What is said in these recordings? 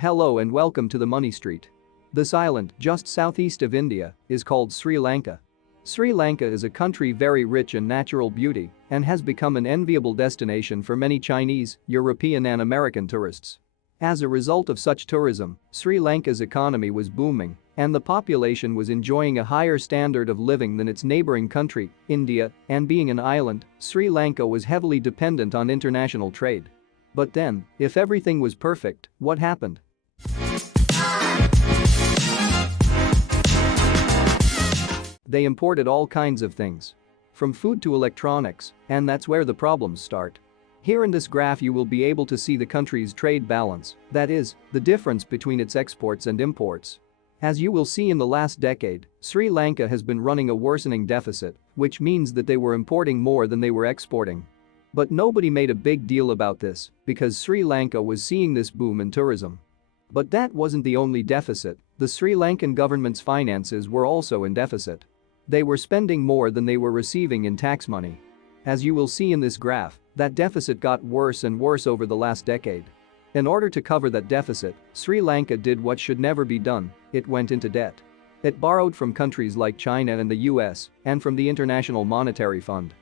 Hello and welcome to the Money Street. This island, just southeast of India, is called Sri Lanka. Sri Lanka is a country very rich in natural beauty and has become an enviable destination for many Chinese, European and American tourists. As a result of such tourism, Sri Lanka's economy was booming and the population was enjoying a higher standard of living than its neighboring country, India, and being an island, Sri Lanka was heavily dependent on international trade. But then, if everything was perfect, what happened? They imported all kinds of things. From food to electronics, and that's where the problems start. Here in this graph you will be able to see the country's trade balance, that is, the difference between its exports and imports. As you will see in the last decade, Sri Lanka has been running a worsening deficit, which means that they were importing more than they were exporting. But nobody made a big deal about this because Sri Lanka was seeing this boom in tourism. But that wasn't the only deficit, the Sri Lankan government's finances were also in deficit. They were spending more than they were receiving in tax money. As you will see in this graph, that deficit got worse and worse over the last decade. In order to cover that deficit, Sri Lanka did what should never be done, it went into debt. It borrowed from countries like China and the US and from the International Monetary Fund.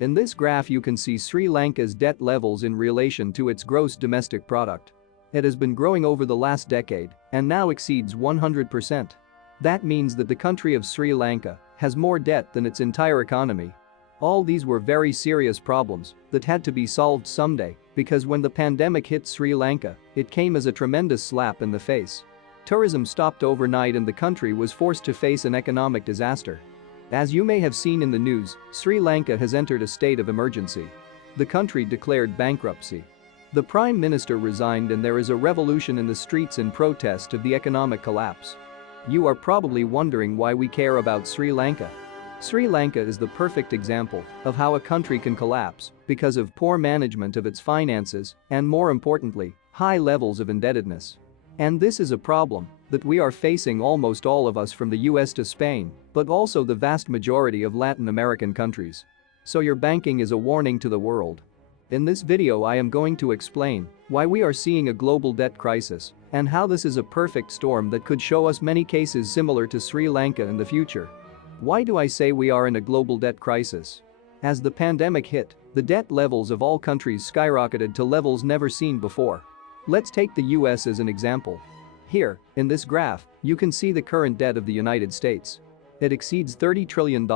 In this graph you can see Sri Lanka's debt levels in relation to its gross domestic product. It has been growing over the last decade and now exceeds 100%. That means that the country of Sri Lanka has more debt than its entire economy. All these were very serious problems that had to be solved someday because when the pandemic hit Sri Lanka, it came as a tremendous slap in the face. Tourism stopped overnight and the country was forced to face an economic disaster. As you may have seen in the news, Sri Lanka has entered a state of emergency. The country declared bankruptcy. The Prime Minister resigned and there is a revolution in the streets in protest of the economic collapse. You are probably wondering why we care about Sri Lanka. Sri Lanka is the perfect example of how a country can collapse because of poor management of its finances and, more importantly, high levels of indebtedness. And this is a problem that we are facing, almost all of us from the US to Spain, but also the vast majority of Latin American countries. So your banking is a warning to the world. In this video I am going to explain why we are seeing a global debt crisis and how this is a perfect storm that could show us many cases similar to Sri Lanka in the future. Why do I say we are in a global debt crisis? As the pandemic hit, the debt levels of all countries skyrocketed to levels never seen before. Let's take the US as an example. Here, in this graph, you can see the current debt of the United States. It exceeds $30 trillion,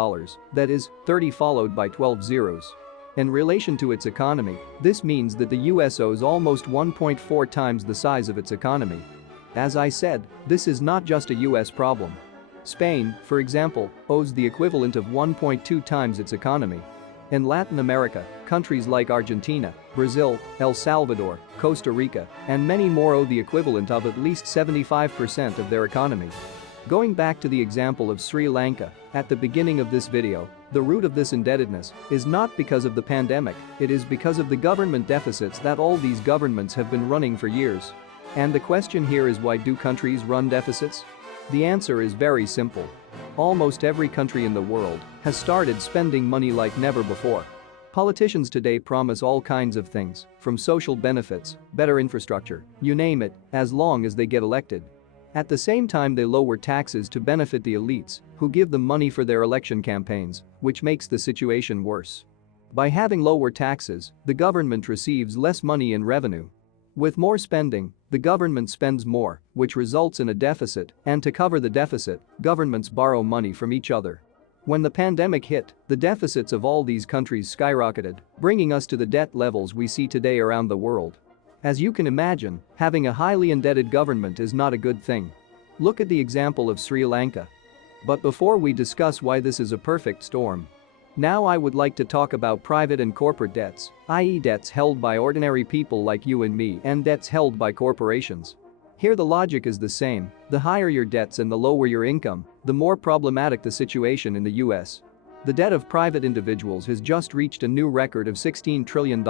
that is, 30 followed by 12 zeros. In relation to its economy, this means that the US owes almost 1.4 times the size of its economy. As I said, this is not just a US problem. Spain, for example, owes the equivalent of 1.2 times its economy. In Latin America, countries like Argentina, Brazil, El Salvador, Costa Rica, and many more owe the equivalent of at least 75% of their economy. Going back to the example of Sri Lanka, at the beginning of this video, the root of this indebtedness is not because of the pandemic, it is because of the government deficits that all these governments have been running for years. And the question here is, why do countries run deficits? The answer is very simple. Almost every country in the world has started spending money like never before. Politicians today promise all kinds of things, from social benefits, better infrastructure, you name it, as long as they get elected. At the same time they lower taxes to benefit the elites, who give them money for their election campaigns, which makes the situation worse. By having lower taxes, the government receives less money in revenue. With more spending, the government spends more, which results in a deficit, and to cover the deficit, governments borrow money from each other. When the pandemic hit, the deficits of all these countries skyrocketed, bringing us to the debt levels we see today around the world. As you can imagine, having a highly indebted government is not a good thing. Look at the example of Sri Lanka. But before we discuss why this is a perfect storm, now I would like to talk about private and corporate debts, i.e. debts held by ordinary people like you and me, and debts held by corporations. Here the logic is the same, the higher your debts and the lower your income, the more problematic the situation in the US. The debt of private individuals has just reached a new record of $16 trillion.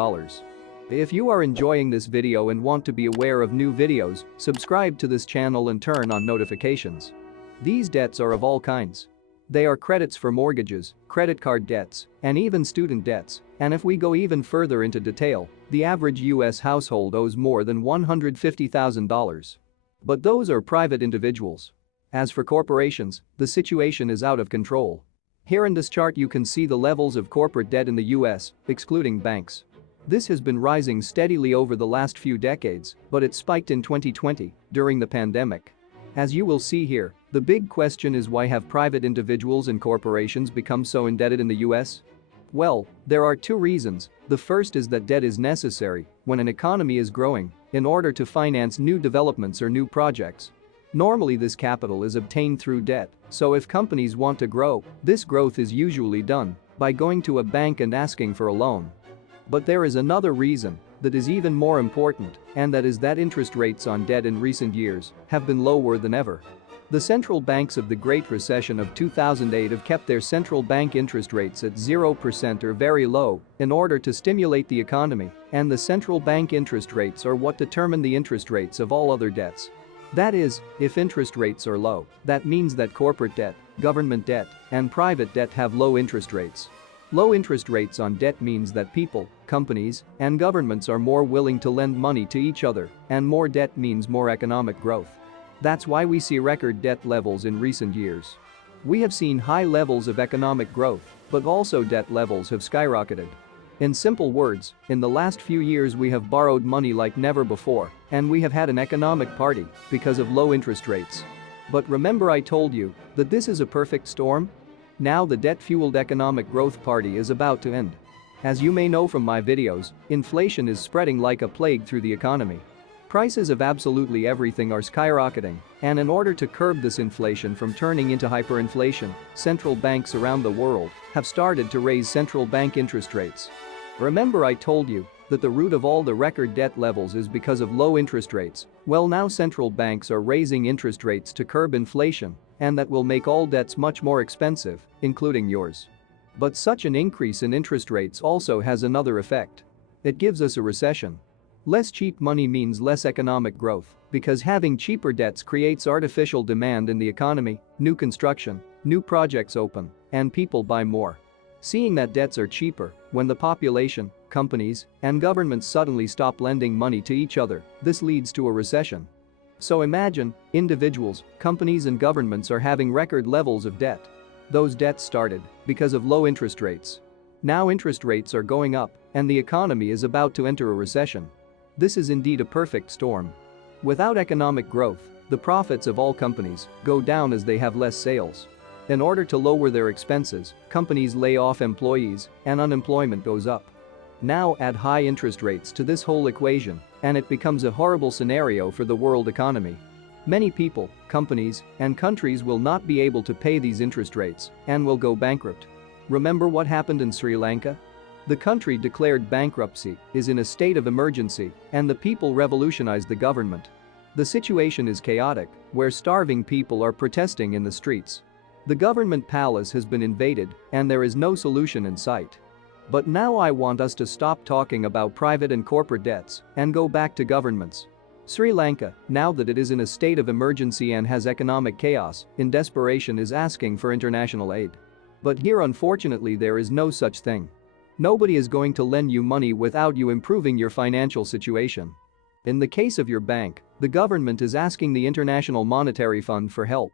If you are enjoying this video and want to be aware of new videos, subscribe to this channel and turn on notifications. These debts are of all kinds. They are credits for mortgages, credit card debts, and even student debts, and if we go even further into detail, the average US household owes more than $150,000. But those are private individuals. As for corporations, the situation is out of control. Here in this chart you can see the levels of corporate debt in the US, excluding banks. This has been rising steadily over the last few decades, but it spiked in 2020 during the pandemic. As you will see here, the big question is, why have private individuals and corporations become so indebted in the US? Well, there are two reasons. The first is that debt is necessary when an economy is growing in order to finance new developments or new projects. Normally this capital is obtained through debt, so if companies want to grow, this growth is usually done by going to a bank and asking for a loan. But there is another reason that is even more important, and that is that interest rates on debt in recent years have been lower than ever. The central banks of the Great Recession of 2008 have kept their central bank interest rates at 0% or very low in order to stimulate the economy, and the central bank interest rates are what determine the interest rates of all other debts. That is, if interest rates are low, that means that corporate debt, government debt, and private debt have low interest rates. Low interest rates on debt means that people, companies, and governments are more willing to lend money to each other, and more debt means more economic growth. That's why we see record debt levels in recent years. We have seen high levels of economic growth, but also debt levels have skyrocketed. In simple words, in the last few years we have borrowed money like never before, and we have had an economic party because of low interest rates. But remember I told you that this is a perfect storm? Now the debt-fueled economic growth party is about to end. As you may know from my videos, inflation is spreading like a plague through the economy. Prices of absolutely everything are skyrocketing, and in order to curb this inflation from turning into hyperinflation, central banks around the world have started to raise central bank interest rates. Remember I told you that the root of all the record debt levels is because of low interest rates. Well, now central banks are raising interest rates to curb inflation, and that will make all debts much more expensive, including yours. But such an increase in interest rates also has another effect. It gives us a recession. Less cheap money means less economic growth, because having cheaper debts creates artificial demand in the economy, new construction, new projects open, and people buy more. Seeing that debts are cheaper, when the population, companies, and governments suddenly stop lending money to each other, this leads to a recession. So imagine, individuals, companies and governments are having record levels of debt. Those debts started because of low interest rates. Now interest rates are going up, and the economy is about to enter a recession. This is indeed a perfect storm. Without economic growth, the profits of all companies go down as they have less sales. In order to lower their expenses, companies lay off employees, and unemployment goes up. Now add high interest rates to this whole equation, and it becomes a horrible scenario for the world economy. Many people, companies, and countries will not be able to pay these interest rates and will go bankrupt. Remember what happened in Sri Lanka? The country declared bankruptcy, is in a state of emergency, and the people revolutionized the government. The situation is chaotic, where starving people are protesting in the streets. The government palace has been invaded, and there is no solution in sight. But now I want us to stop talking about private and corporate debts and go back to governments. Sri Lanka, now that it is in a state of emergency and has economic chaos, in desperation is asking for international aid. But here unfortunately there is no such thing. Nobody is going to lend you money without you improving your financial situation. In the case of your bank, the government is asking the International Monetary Fund for help.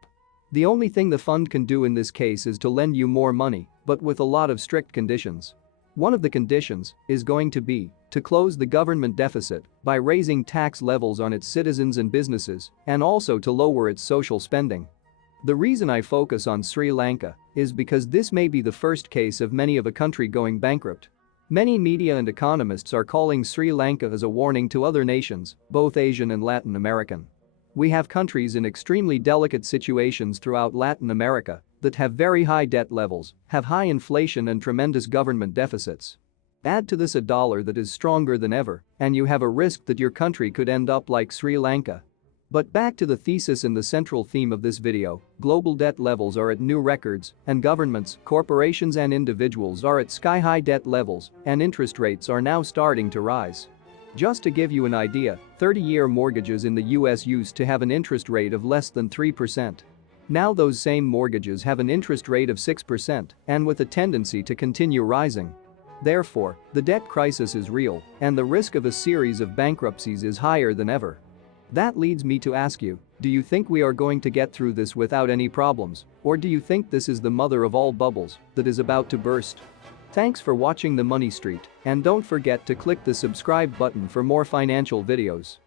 The only thing the fund can do in this case is to lend you more money, but with a lot of strict conditions. One of the conditions is going to be to close the government deficit by raising tax levels on its citizens and businesses, and also to lower its social spending. The reason I focus on Sri Lanka is because this may be the first case of many of a country going bankrupt. Many media and economists are calling Sri Lanka as a warning to other nations, both Asian and Latin American. We have countries in extremely delicate situations throughout Latin America that have very high debt levels, have high inflation and tremendous government deficits. Add to this a dollar that is stronger than ever, and you have a risk that your country could end up like Sri Lanka. But back to the thesis and the central theme of this video, global debt levels are at new records, and governments, corporations and individuals are at sky-high debt levels, and interest rates are now starting to rise. Just to give you an idea, 30-year mortgages in the US used to have an interest rate of less than 3%. Now those same mortgages have an interest rate of 6% and with a tendency to continue rising. Therefore, the debt crisis is real, and the risk of a series of bankruptcies is higher than ever. That leads me to ask you, do you think we are going to get through this without any problems, or do you think this is the mother of all bubbles that is about to burst? Thanks for watching The Money Street, and don't forget to click the subscribe button for more financial videos.